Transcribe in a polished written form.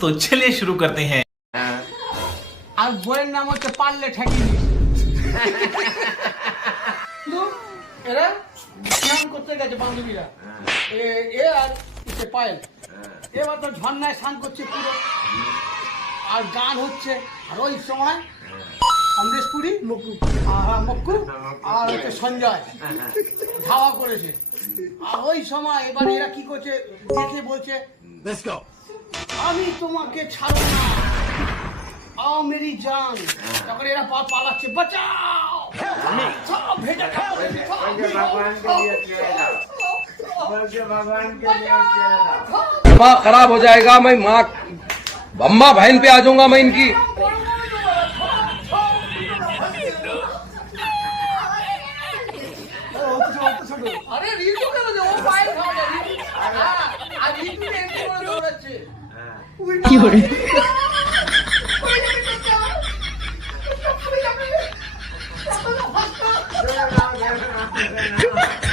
तो चलिए शुरू करते हैं। আর বইয়ের নাম হচ্ছে পারলে ঠেকি এরা স্নান করতে গেছে বান্ধবীরা এ আর পায়েল এবার তো ঝর্ণায় স্নান করছে পুরো আর গান হচ্ছে আর ওই সময় অমরেশ পুরী মক্কু আর হচ্ছে সঞ্জয় ধাওয়া করেছে আর ওই সময় এবার এরা কি করছে দেখে বলছে আমি তোমাকে ছাড়ব না आओ मेरी जान तখন এরা পালাচ্ছে বাঁচাও সব ভেজা भगवान के लिए चले जाओ भगवान के लिए चले जाओ दिमाग खराब हो जाएगा मैं माँ बम्मा बहन पे आ जाऊंगा मैं इनकी আরে রিতু কেন যে ও পায়ে খাওয়া যায় রিতু আর রিতু এমনি করে দৌড়াচ্ছে কি করে चले जाओ